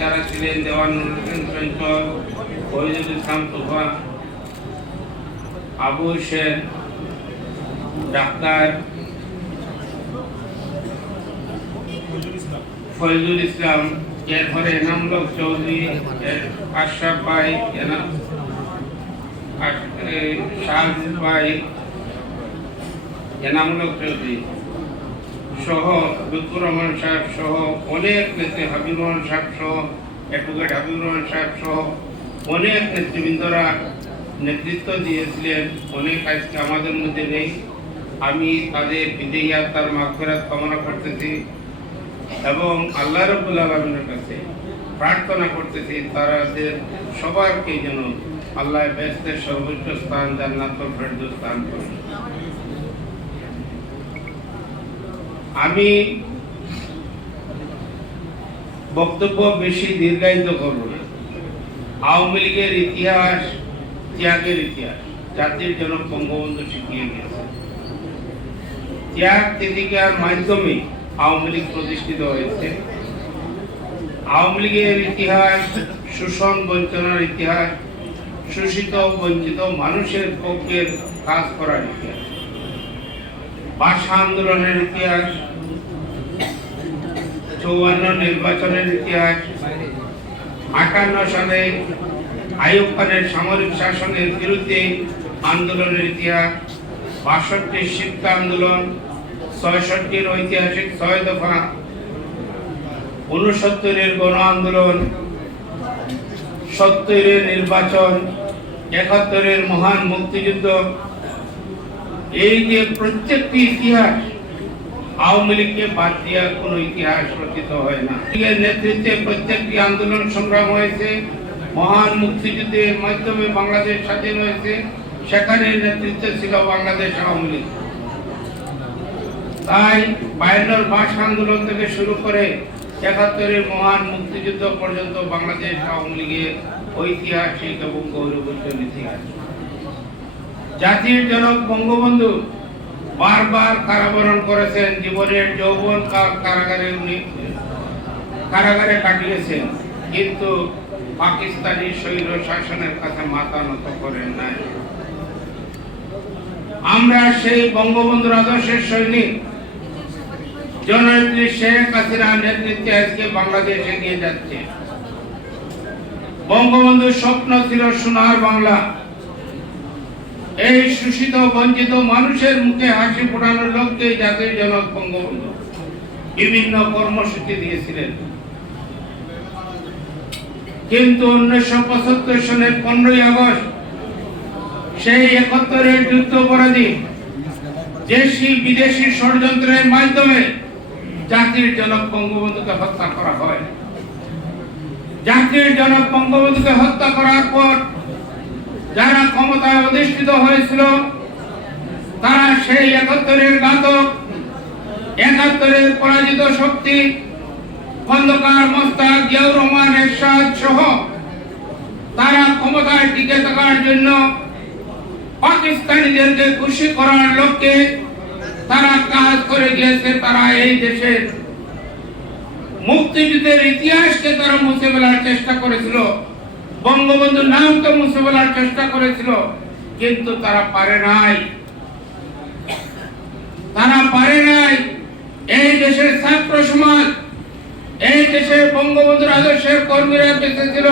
যারা ছিলেন দেওয়ান চঞ্চল, ফরিদুল ইসলাম তোফা, আবু হোসেন, ডাক্তার ফরিদুল ইসলাম, এরপরে এনামুল চৌধুরী, আশরাফ ভাই, শাহজিদ ভাই, এনামুল চৌধুরী সহ লুৎফুর রহমান সাহেব সহ অনেক নেত্রী, হাবিবুর রহমান সাহেব সহ অ্যাডভোকেট হাবিবুর রহমান সাহেব সহ অনেক নেতৃবৃন্দরা নেতৃত্ব দিয়েছিলেন। অনেক আজকে আমাদের মধ্যে নেই। আমি তাদের বিদেহী আত্মার মাগফিরাত কামনা করতেছি এবং আল্লাহ রাব্বুল আলামিনের কাছে প্রার্থনা করতেছি তাদের সবাইকে যেন আল্লাহ বেহেশতের সর্বোচ্চ স্থান জান্নাতুল ফেরদৌস দান করেন। আমি বক্তব্য বেশি দীর্ঘায়িত করব না। আওয়ামী লীগের ইতিহাস, ত্যাগের ইতিহাস জাতির জনক বঙ্গবন্ধু শিখিয়ে গেছে। ত্যাগ তিতিকার মাধ্যমে আওয়ামী লীগ প্রতিষ্ঠিত হয়েছে। আওয়ামী লীগের ইতিহাস শোষণ বঞ্চনার ইতিহাস, শোষিত বঞ্চিত মানুষের পক্ষে কাজ করার ইতিহাস, ভাষা আন্দোলনের ইতিহাস, 54 নির্বাচনের ইতিহাস, 58 সালে আইয়ুব খানের সামরিক শাসনের বিরুদ্ধে আন্দোলনের ইতিহাস, 62 শিক্ষা আন্দোলন, 66 ঐতিহাসিক 6 দফা, 69 গণ আন্দোলন, 70 নির্বাচন, 71 মহান মুক্তিযুদ্ধ। এই যে প্রত্যেকটি ইতিহাস আওয়ামী লীগকে বাদ দিয়া কোন ইতিহাস রচিত হয় না। লীগের নেতৃত্বে প্রত্যেকটি আন্দোলন সংগ্রাম হয়েছে। মহান মুক্তিযুদ্ধের মাধ্যমে বাংলাদেশ স্বাধীন হয়েছে, সেখানে নেতৃত্বে ছিল বাংলাদেশ আওয়ামী লীগ। তাই 52 ভাষা আন্দোলন থেকে শুরু করে 71 মহান মুক্তিযুদ্ধ পর্যন্ত বাংলাদেশ আওয়ামী লীগের ঐতিহাসিক এবং গৌরবোজ্জ্বল ইতিহাস। জাতির জনক বঙ্গবন্ধু বারবার কারাবরণ করেছেন, জীবনের যৌবন কাল কারাগারে কাটিয়েছেন, কিন্তু পাকিস্তানি স্বৈর শাসনের কাছে মাথা নত করেন নাই। আমরা সেই বঙ্গবন্ধুর আদর্শের সৈনিক জননেত্রী শেখ হাসিনার নেতৃত্বে আজকে বাংলাদেশ এগিয়ে যাচ্ছে। বঙ্গবন্ধুর স্বপ্ন ছিল সোনার বাংলা। এই শোষিত বঞ্চিত মানুষের মুখে হাসি ফোটানোর লক্ষ্যে জাতির জনক বঙ্গবন্ধু বিভিন্ন কর্মসূচি দিয়েছিলেন। কিন্তু 1975 সনের 15ই আগস্ট সেই 71 যুদ্ধাপরাধী দেশি বিদেশি ষড়যন্ত্রের মাধ্যমে জাতির জনক বঙ্গবন্ধুকে হত্যা করা হয়। জাতির জনক বঙ্গবন্ধুকে হত্যা করার পর যারা ক্ষমতায় অধিষ্ঠিত হয়েছিল তারা সেই 71 ঘাতক, 71 পরাজিত শক্তি খন্দকার মোস্তাক, জিয়াউর রহমান, এরশাদ সহ তারা ক্ষমতায় টিকে থাকার জন্য পাকিস্তানিদেরকে খুশি করার লক্ষ্যে তারা কাজ করে গিয়েছে। তারা এই দেশের মুক্তিযুদ্ধের ইতিহাসকে তারা মুছে ফেলার চেষ্টা করেছিল, বঙ্গবন্ধুর নামকে মুছে ফেলার চেষ্টা করেছিল, কিন্তু তারা পারে নাই। তারা পারে নাই। এই দেশের ছাত্র সমাজ, এই দেশের বঙ্গবন্ধুর আদর্শের কর্মীরা বেঁচে ছিল।